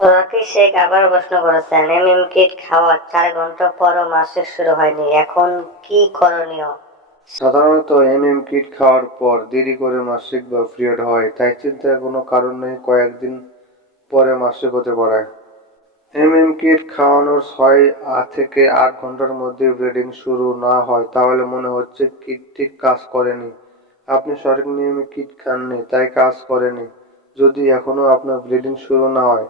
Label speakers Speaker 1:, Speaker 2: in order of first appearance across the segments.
Speaker 1: Rocky Sheikh আবার প্রশ্ন করেছেন, এমএম কিট খাওয়ার চার ঘণ্টা পরও মাসিক শুরু হয়নি, এখন কি করণীয়?
Speaker 2: সাধারণত এমএম কিট খাওয়ার পর দেরি করে মাসিক বা পিরিয়ড হয়, তাই চিন্তার কোনো কারণ নেই, কয়েকদিন পরে মাসিক হতে পারে। এমএম কিট খাওয়ানোর ছয় থেকে আট ঘণ্টার মধ্যে ব্লিডিং শুরু না হয়, তাহলে মনে হচ্ছে কিট ঠিক কাজ করেনি। আপনি সঠিক নিয়মে কিট খাননি, তাই কাজ করেনি, যদি এখনও আপনার ব্লিডিং শুরু না হয়।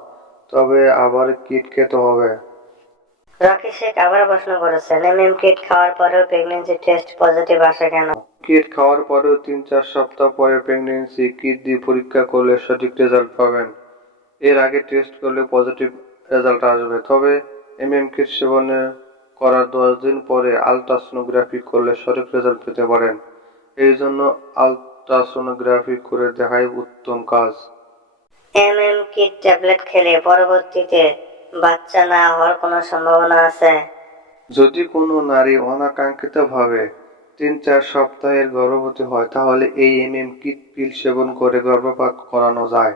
Speaker 2: তবে আবার কিট খেতে হবে।
Speaker 1: রকি শেখ আবার প্রশ্ন করেছেন এমএম কিট খাওয়ার পরেও প্রেগনেন্সি টেস্ট পজিটিভ আসে কেন?
Speaker 2: কিট খাওয়ার পরেও তিন চার সপ্তাহ পরে প্রেগনেন্সি কিট দিয়ে পরীক্ষা করলে সঠিক রেজাল্ট পাবেন। এর আগে টেস্ট করলে পজিটিভ রেজাল্ট আসবে। তবে এমএম কিট সেবনে করার দশ দিন পরে আলট্রাসোনোগ্রাফি করলে সঠিক রেজাল্ট পেতে পারেন। এই জন্য আলট্রাসোনোগ্রাফি করে দেখাই উত্তম কাজ।
Speaker 1: এমএম কিট ট্যাবলেট খেলে পরবর্তীতে বাচ্চা না হওয়ার কোনো সম্ভাবনা আছে?
Speaker 2: যদি কোনো নারী অনাকাঙ্ক্ষিতভাবে তিন চার সপ্তাহের গর্ভবতী হয়, তাহলে এই এমএম কিট পিল সেবন করে গর্ভপাত করানো যায়।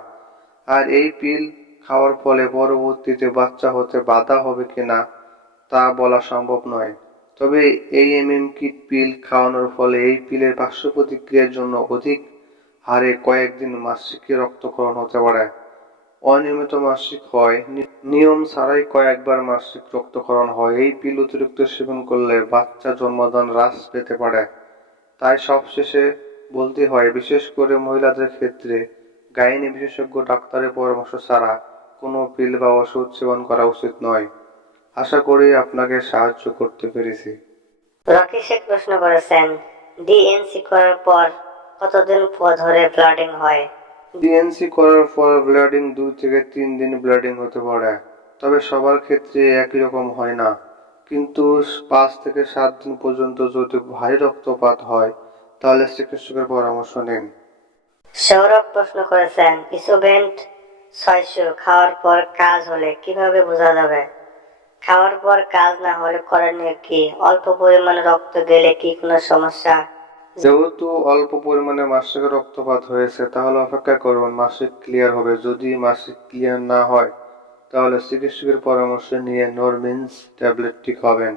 Speaker 2: আর এই পিল খাওয়ার ফলে পরবর্তীতে বাচ্চা হতে বাধা হবে কিনা, তা বলা সম্ভব নয়। তবে এই এমএম কিট পিল খাওয়ানোর ফলে এই পিলের পার্শ্ব প্রতিক্রিয়ার জন্য অধিক হারে কয়েকদিন মাসিকে রক্তক্ষরণ হতে পারে। অনিয়মিত মাসিক হয়। নিয়ম ছাড়াই কয়েকবার মাসিক রক্তক্ষরণ হয়। এই পিল অতিরিক্ত সেবন করলে বাচ্চা জন্মদান হ্রাস পেতে পারে। তাই সবশেষে বলতে হয়, বিশেষ করে মহিলাদের ক্ষেত্রে গাইনি বিশেষজ্ঞ ডাক্তারের পরামর্শ ছাড়া কোনো পিল বা ওষুধ সেবন করা উচিত নয়। আশা করি আপনাকে সাহায্য করতে পেরেছি।
Speaker 1: রকি শেখ প্রশ্ন করেছেন, ডিএনসি করার পর কতদিন পর ধরে ব্লাডিং হয়?
Speaker 2: ডিএনসি করার পর ব্লিডিং দুই থেকে তিন দিন ব্লিডিং হতে পারে। তবে সবার ক্ষেত্রে একই রকম হয় না। কিন্তু পাঁচ থেকে সাত দিন পর্যন্ত যদি ভারী রক্তপাত হয় তাহলে চিকিৎসকের পরামর্শ নিন।
Speaker 1: সৌরভ প্রশ্ন করেছেন ইসোভেন্ট ছয়শো খাওয়ার পর কাজ হলে কীভাবে বোঝা যাবে? খাওয়ার পর কাজ না হলে করণীয় কি? অল্প পরিমাণে রক্ত গেলে কি কোনো সমস্যা?
Speaker 2: যেহেতু অল্প পরিমাণে মাসিক রক্তপাত হয়েছে, তাহলে অপেক্ষা করুন, মাসিক ক্লিয়ার হবে। যদি মাসিক ক্লিয়ার না হয়, তাহলে চিকিৎসকের পরামর্শ নিয়ে নরমিন্স ট্যাবলেটটি খাবেন।